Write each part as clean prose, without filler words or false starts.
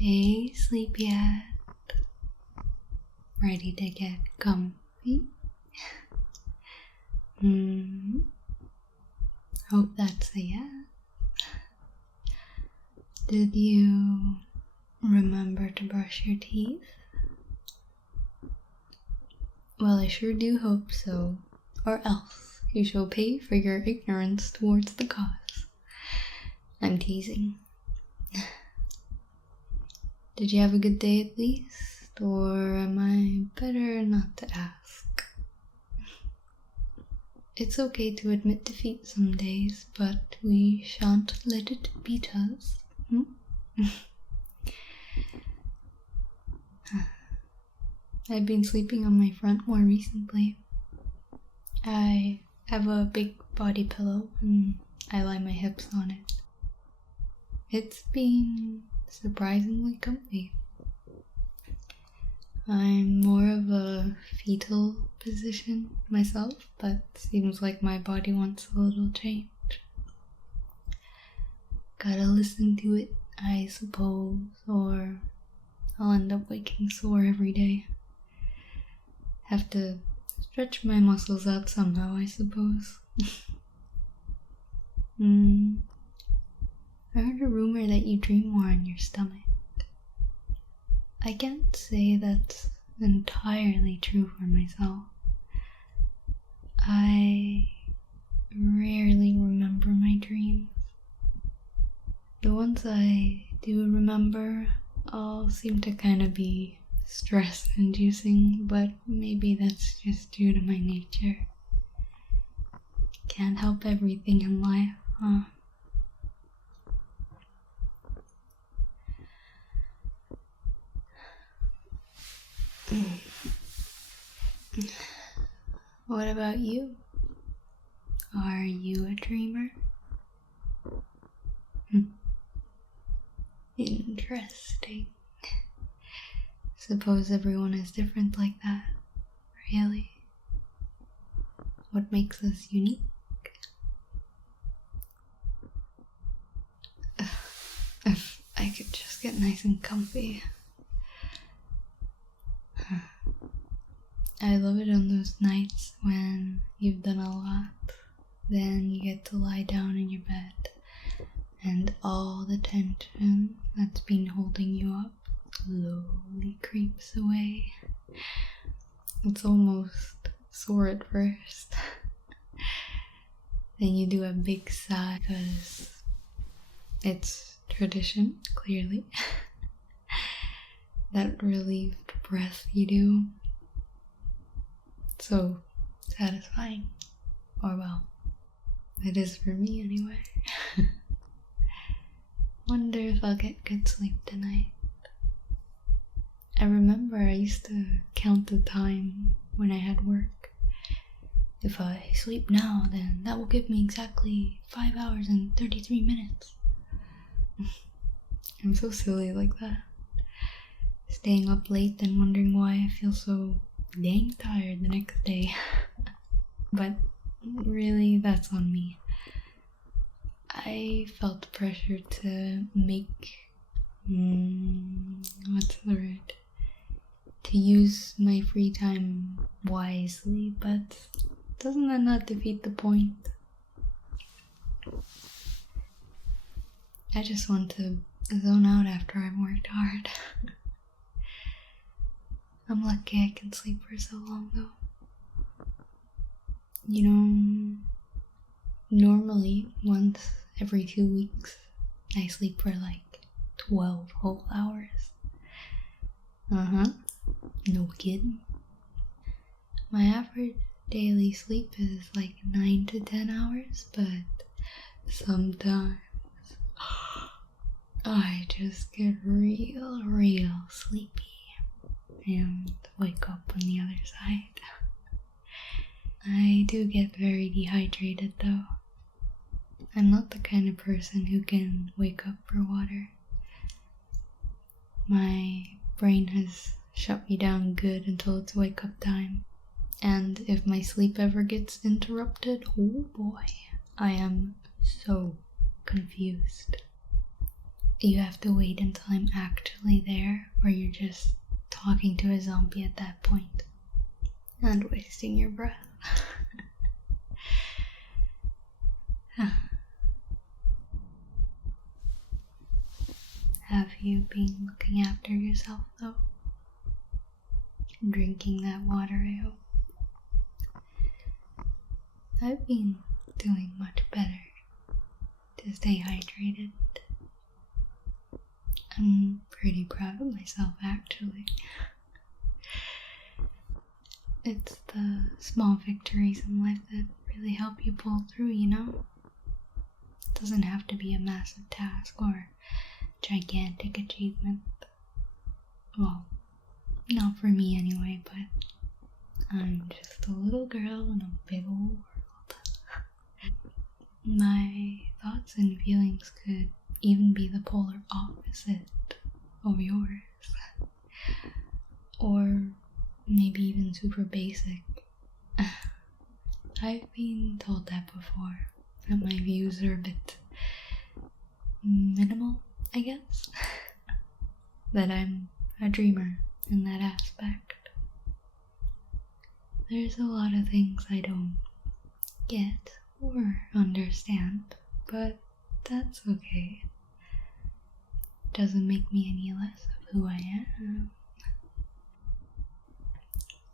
Hey, sleepyhead. Ready to get comfy? Hope that's a yes. Did you remember to brush your teeth? Well, I sure do hope so, or else you shall pay for your ignorance towards the cause. I'm teasing. Did you have a good day at least, or am I better not to ask? It's okay to admit defeat some days, but we shan't let it beat us. I've been sleeping on my front more recently. I have a big body pillow and I lie my hips on it. It's been surprisingly comfy. I'm more of a fetal position myself, but seems like my body wants a little change. Gotta listen to it, I suppose, or I'll end up waking sore every day. Have to stretch my muscles out somehow, I suppose. I heard a rumor that you dream more on your stomach. I can't say that's entirely true for myself. I rarely remember my dreams. The ones I do remember all seem to kind of be stress-inducing, but maybe that's just due to my nature. Can't help everything in life, huh? What about you? Are you a dreamer? Interesting. Suppose everyone is different like that. Really? What makes us unique? If I could just get nice and comfy. I love it on those nights when you've done a lot, then you get to lie down in your bed, and all the tension that's been holding you up slowly creeps away. It's almost sore at first. Then you do a big sigh because it's tradition, clearly. That relieved breath you do. So satisfying. Or well, it is for me anyway. Wonder if I'll get good sleep tonight. I remember I used to count the time when I had work. If I sleep now, then that will give me exactly 5 hours and 33 minutes. I'm so silly like that. Staying up late and wondering why I feel so dang tired the next day. But really, that's on me. I felt pressure to make, what's the word? To use my free time wisely, but doesn't that not defeat the point? I just want to zone out after I've worked hard. I'm lucky I can sleep for so long though. You know, normally once every 2 weeks I sleep for like 12 whole hours. No kidding. My average daily sleep is like 9 to 10 hours, but sometimes I just get real sleepy and wake up on the other side. I do get very dehydrated though. I'm not the kind of person who can wake up for water. My brain has shut me down good until it's wake up time. And if my sleep ever gets interrupted, oh boy, I am so confused. you have to wait until I'm actually there, or you're just talking to a zombie at that point and wasting your breath. Have you been looking after yourself though? Drinking that water, I hope. I've been doing much better to stay hydrated. I'm pretty proud of myself, actually. It's the small victories in life that really help you pull through, you know? It doesn't have to be a massive task or gigantic achievement. Well, not for me anyway, but I'm just a little girl in a big old world. My thoughts and feelings could even be the polar opposite of yours. Or maybe even super basic. I've been told that before, that my views are a bit minimal, I guess. That I'm a dreamer in that aspect. There's a lot of things I don't get or understand, but that's okay. Doesn't make me any less of who I am.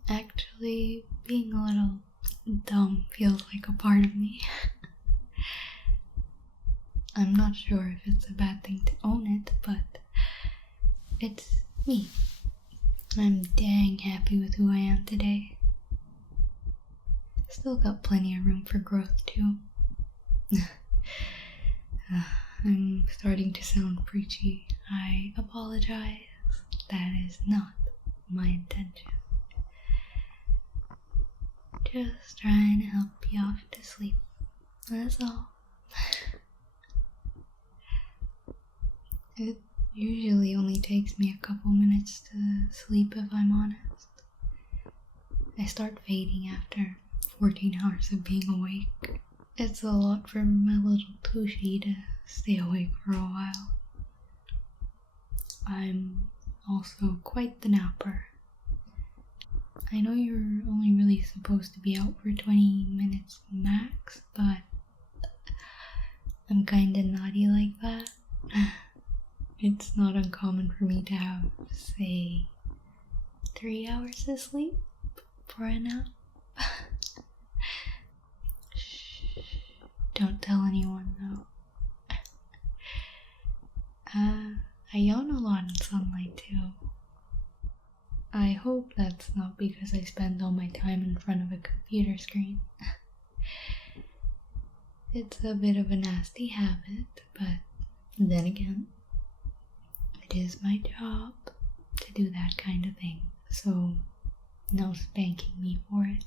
Actually, being a little dumb feels like a part of me. I'm not sure if it's a bad thing to own it, but it's me. I'm dang happy with who I am today. Still got plenty of room for growth too. I'm starting to sound preachy. I apologize. That is not my intention. Just trying to help you off to sleep. That's all. It usually only takes me a couple minutes to sleep if I'm honest. I start fading after 14 hours of being awake. It's a lot for my little tushy to stay awake for a while. I'm also quite the napper. I know you're only really supposed to be out for 20 minutes max, but I'm kinda naughty like that. It's not uncommon for me to have, say, 3 hours of sleep for a nap. Shh, don't tell anyone though. I yawn a lot in sunlight too. I hope that's not because I spend all my time in front of a computer screen. It's a bit of a nasty habit, but then again, it is my job to do that kind of thing, so no spanking me for it.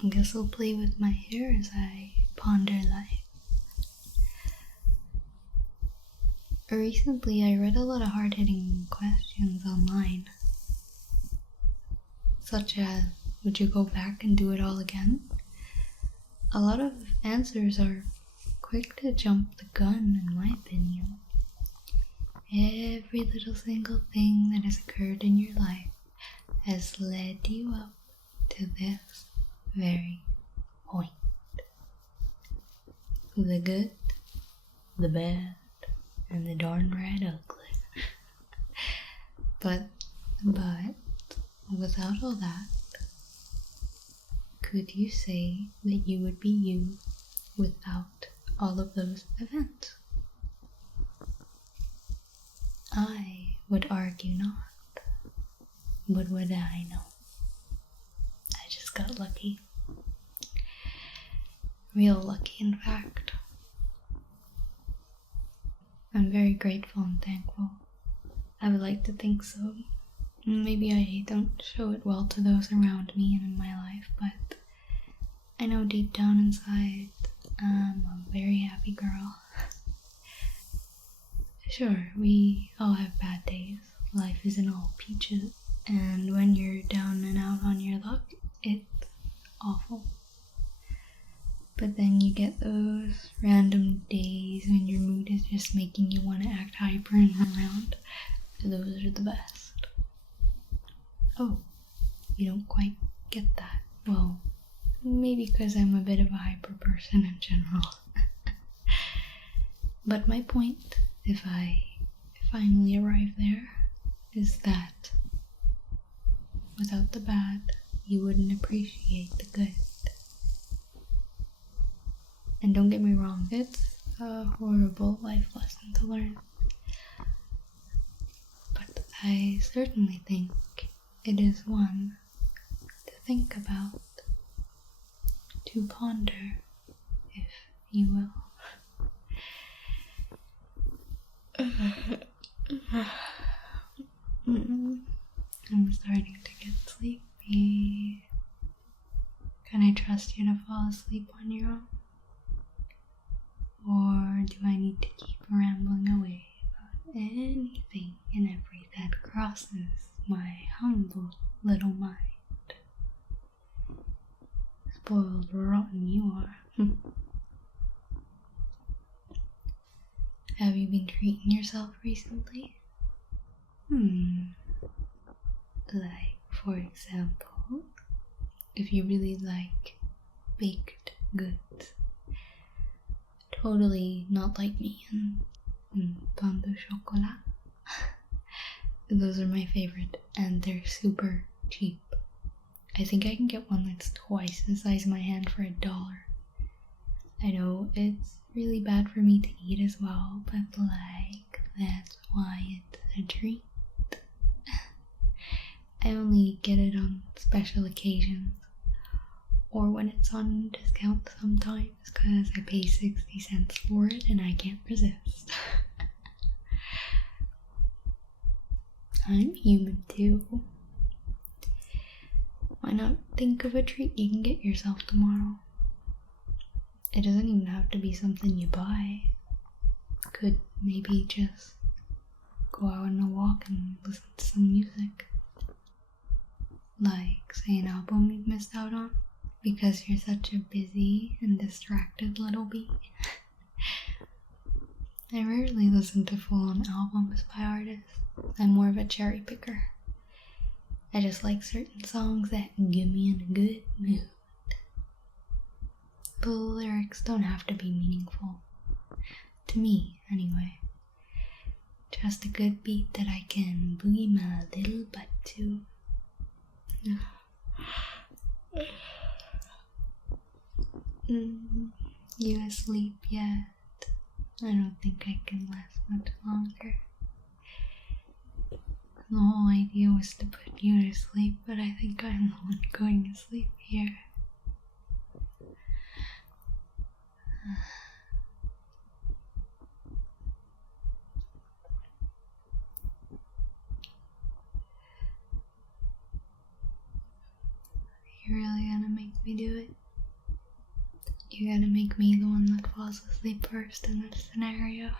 I guess I'll play with my hair as I ponder life. Recently, I read a lot of hard-hitting questions online, such as, would you go back and do it all again? A lot of answers are quick to jump the gun, in my opinion. Every little single thing that has occurred in your life has led you up to this very point. The good, the bad, and the darn right ugly. But without all that, could you say that you would be you without all of those events? I would argue not. But what do I know? I just got lucky. Real lucky, in fact. I'm very grateful and thankful. I would like to think so. Maybe I don't show it well to those around me and in my life, but I know deep down inside I'm a very happy girl. Sure, we all have bad days. Life isn't all peaches. And when you're down and out on your luck, it's awful. But then you get those random days when your mood is just making you want to act hyper and run around. Those are the best. Oh, you don't quite get that. Well, maybe because I'm a bit of a hyper person in general. But my point, if I finally arrive there, is that without the bad, you wouldn't appreciate the good. And don't get me wrong, it's a horrible life lesson to learn. But I certainly think it is one to think about, to ponder, if you will. I'm starting to get sleepy. Can I trust you to fall asleep on your own? Or do I need to keep rambling away about anything and everything that crosses my humble little mind? Spoiled rotten you are. Have you been treating yourself recently? Like, for example, if you really like baked goods. Totally not like me and pain de chocolat. Those are my favorite, and they're super cheap. I think I can get one that's twice the size of my hand for $1. I know it's really bad for me to eat as well, but like, that's why it's a treat. I only get it on special occasions, or when it's on discount sometimes, because I pay 60 cents for it and I can't resist. I'm human too. Why not think of a treat you can get yourself tomorrow? It doesn't even have to be something you buy. Could maybe just go out on a walk and listen to some music. Like, say, an album you've missed out on because you're such a busy and distracted little bee. I rarely listen to full-on albums by artists. I'm more of a cherry picker. I just like certain songs that get me in a good mood. The lyrics don't have to be meaningful. To me, anyway. Just a good beat that I can boogie my little butt to. You asleep yet? I don't think I can last much longer. The whole idea was to put you to sleep, but I think I'm the one going to sleep here. You're really gonna make me do it? You're gonna make me the one that falls asleep first in this scenario?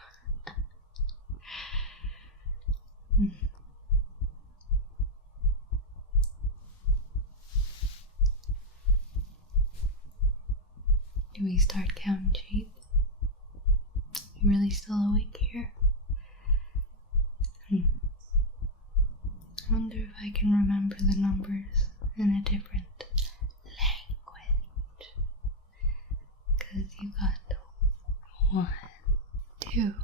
Do we start counting sheep? You really still awake here? I wonder if I can remember the numbers in a different language. Cause you got 1, 2,